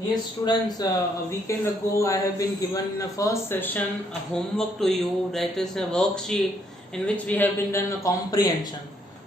Yes, students, a weekend ago I have been given in the first session a homework to you, that is a worksheet in which we have been done a comprehension.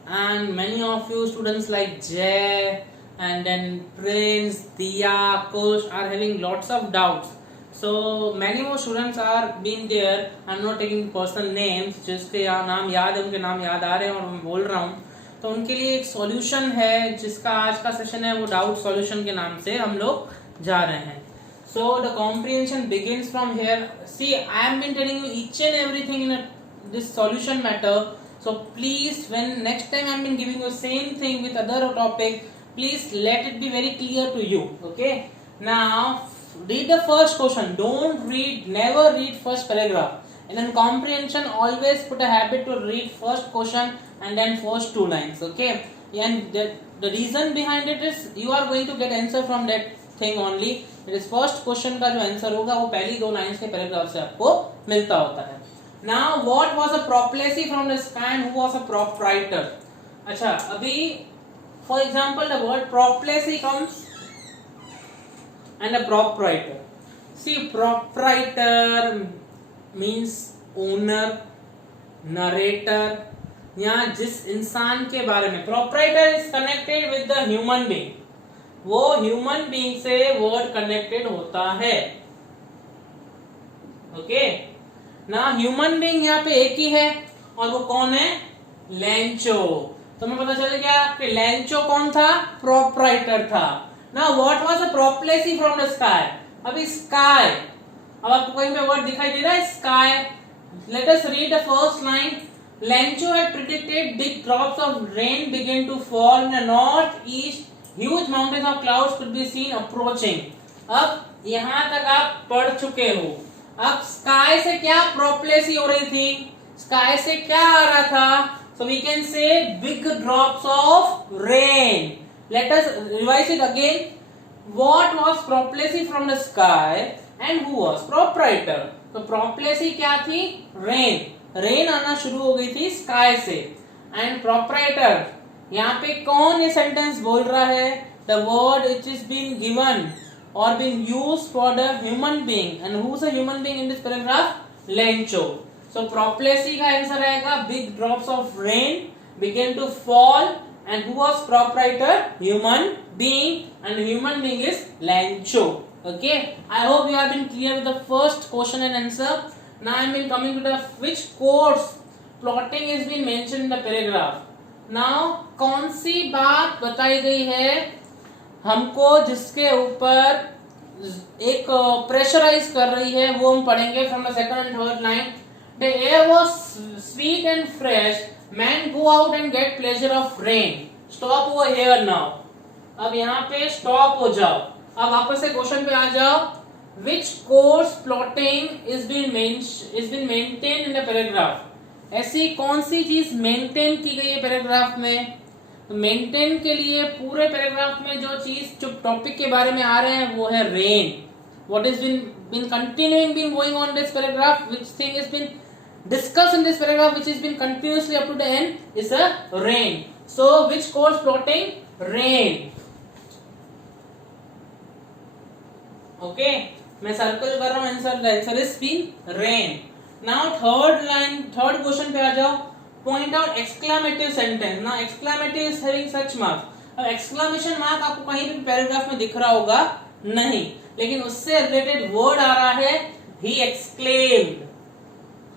And many of you students like Jay and then Prince, Dia, Kush are having lots of doubts. So many more students are being there. I'm not taking personal names, जिसके नाम याद है उनके नाम याद आ रहे हैं और मैं बोल रहा हूँ. तो उनके लिए एक सॉल्यूशन है जिसका आज का सेशन है, वो डाउट सॉल्यूशन के नाम से हम लोग जा रहे हैं. So the comprehension begins from here. See, I am been telling you each and everything in this solution matter. So please, when next time I am been giving you same thing with other topic, please let it be very clear to you. Okay. Now read the first question. Don't read, never read first paragraph. And then comprehension, always put a habit to read first question and then first two lines. Okay. And the reason behind it is you are going to get answer from that thing only. It is first question का जो आंसर होगा वो पहली दो लाइंस के पैराग्राफ से आपको मिलता होता है. Now what was a prophecy from the sky and who was a proprietor? अच्छा, अभी for example the word prophecy comes and a proprietor. See, proprietor means owner, narrator. यहाँ जिस इंसान के बारे में, proprietor is connected with the human being. वो human being से वर्ड कनेक्टेड होता है. ओके ना, ह्यूमन बीइंग यहाँ पे एक ही है और वो कौन है? लैंचो. तो हमें पता चल गया कि लैंचो कौन था? प्रोप्राइटर था. ना what was the prophecy from the sky. अभी स्काई, अब आपको कहीं पे वर्ड दिखाई दे रहा है sky. Let us read the first line. Lencho had predicted big drops of rain begin to fall in the north east. Huge mountains of clouds could be seen approaching. अब यहां तक आप पढ़ चुके हो. अब स्काई से क्या प्रोप्लेसी हो रही थी? स्काई से क्या आ रहा था? So we can say big drops of rain. Let us revise it again. What was prophecy from the sky and who was proprietor? तो prophecy क्या थी? Rain. Rain आना शुरू हो गई थी स्काई से. And proprietor, यहाँ पे कौन ये सेंटेंस बोल रहा है? The word it is been given और been used for the human being. And who is a human being in this paragraph? Lencho. So prophecy का आंसर आएगा big drops of rain begin to fall. And who was proprietor? Human being. And human being is Lencho. Okay, I hope you have been clear with the first question and answer. Now I am been coming to the which course plotting is been mentioned in the paragraph. Now कौन सी बात बताई गई है हमको जिसके ऊपर एक प्रेशराइज कर रही है, वो हम पढ़ेंगे from the second and third line. The air was sweet and fresh, man go out and get pleasure of rain. Stop over here now. अब यहाँ पे स्टॉप हो जाओ. अब वापस से क्वेश्चन पे आ जाओ. Which course plotting is been maintain in the paragraph. ऐसी कौन सी चीज मेंटेन की गई है पैराग्राफ में? मेंटेन के लिए पूरे पैराग्राफ में जो चीज, जो टॉपिक के बारे में आ रहे हैं वो है rain. What is been continuing been going on this paragraph, which thing is been discussed in this paragraph which is been continuously up to the end is a rain. So which course plotting? Rain. Okay, मैं circle कर रहा हूं. Answer is been rain. Now third line, third question पे आ जाओ. Point out exclamative sentence. ना exclamative is having such marks. अब exclamation mark आपको कहीं भी पैराग्राफ में दिख रहा होगा नहीं, लेकिन उससे रिलेटेड वर्ड आ रहा है he exclaimed.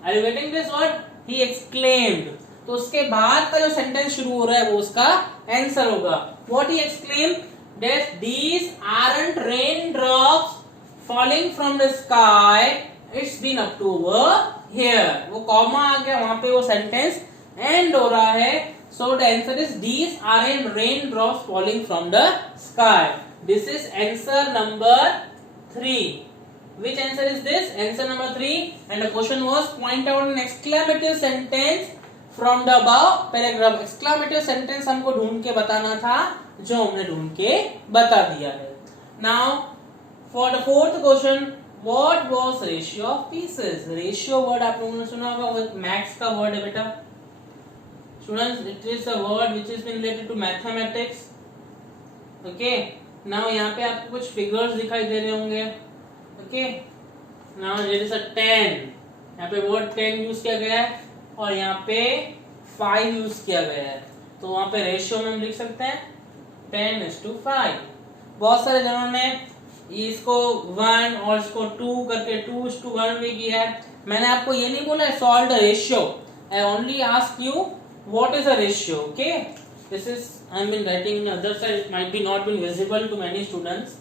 Are you getting this word? He exclaimed. तो उसके बाद का जो सेंटेंस शुरू हो रहा है वो उसका आंसर होगा. What he exclaimed? That these aren't rain drops falling from the sky, it's been up to here. वो कॉमा आ गया, वहां पे वो सेंटेंस एंड हो रहा है. So the answer is these aren't rain drops falling from the sky. This is answer number 3. Which answer is this? Answer number 3. And the question was point out an exclamative sentence from the above paragraph. Exclamative sentence हमको ढूंढ के बताना था, जो हमने ढूंढ के बता दिया है. Now for the fourth question, what was ratio of pieces? Ratio word आप लोगों ने सुना होगा, मैथ्स का वर्ड है बेटा. Students, it is a word which has been related to mathematics. Okay. Now यहाँ पे आपको कुछ फिगर्स दिखाई दे रहे होंगे. Okay, now there is a 10. यहाँ पे वर्ड 10 यूज किया गया है और यहाँ पे 5 यूज किया गया है. तो वहां पे रेशियो में हम लिख सकते हैं 10:5. बहुत सारे जनों ने इसको 1 और इसको 2 करके 2:1 भी किया है. मैंने आपको ये नहीं बोला है solve the ratio. I only ask you what is a ratio. Okay, this is I am been writing in other side. It might be not been visible to many students.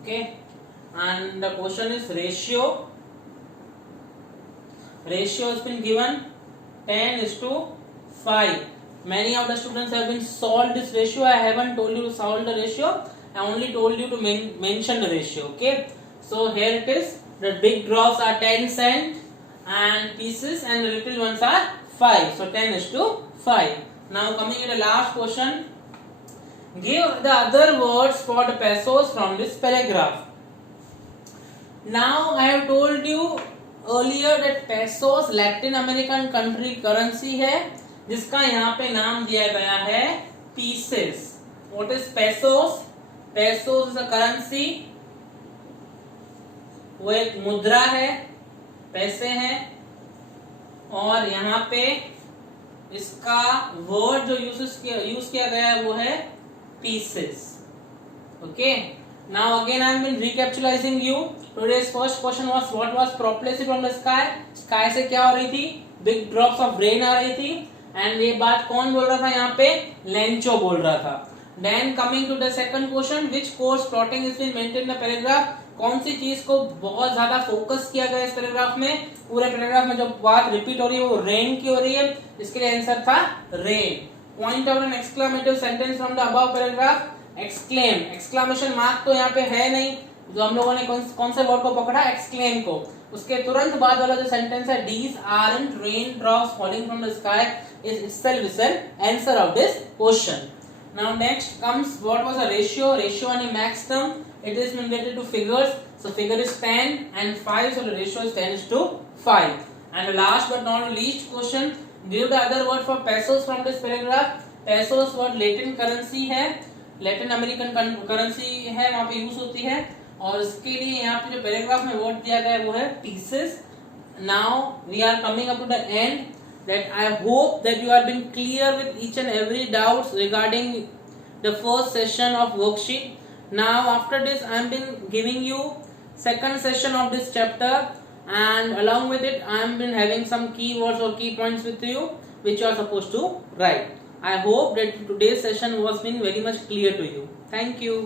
Okay, and the question is ratio. Ratio has been given 10:5. Many of the students have been solved this ratio. I haven't told you to solve the ratio. I only told you to mention the ratio. Okay, so here it is. The big drops are 10 cent and pieces, and the little ones are 5. So 10:5. Now coming to the last question. Give the other words for the pesos from this paragraph. Now I have told you earlier that pesos Latin American country currency है जिसका यहाँ पे नाम दिया गया है pieces. What is pesos? Pesos is a currency. वो एक मुद्रा है, पैसे हैं, और यहाँ पे इसका वर्ड जो यूज किया गया है वो है pieces. Okay. Now again I am been recapitalizing you. Today's first question was what was propulsive from the sky. Sky से क्या हो रही थी? Big drops of rain आ रही थी. And ये बात कौन बोल रहा था यहाँ पे? लेंचो बोल रहा था. Then coming to the second question, which course plotting is been maintained in the paragraph. कौन सी चीज को बहुत ज्यादा फोकस किया गया इस पैराग्राफ में? पूरे पैराग्राफ में जो बात रिपीट हो रही है वो रेन की हो रही है. इसके लिए आंसर था rain. Point out an exclamative sentence from the above paragraph. Exclaim, exclamation mark तो यहाँ पे है नहीं. जो हम लोगों ने कौन से वर्ड को पकड़ा? एक्सक्लेम को. उसके तुरंत बाद वाला जो सेंटेंस है these aren't rain drops falling from the sky is itself an answer of this question. Now next comes what was a ratio. Ratio and a max term. It is related to figures. So figure is 10 and 5. So the ratio is 10:5. And the last but not least question. Give the other word for pesos from this paragraph. Pesos word Latin currency है. Latin American currency है, वहां पे यूज होती है. और इसके लिए यहाँ पे जो पैराग्राफ में वर्ड दिया गया है वो है pieces. Now we are coming up to the end. That I hope that you are been clear with each and every doubts regarding the first session of worksheet. Now after this I am been giving you second session of this chapter, and along with it I am been having some keywords or key points with you which you are supposed to write. I hope that today's session was been very much clear to you. Thank you.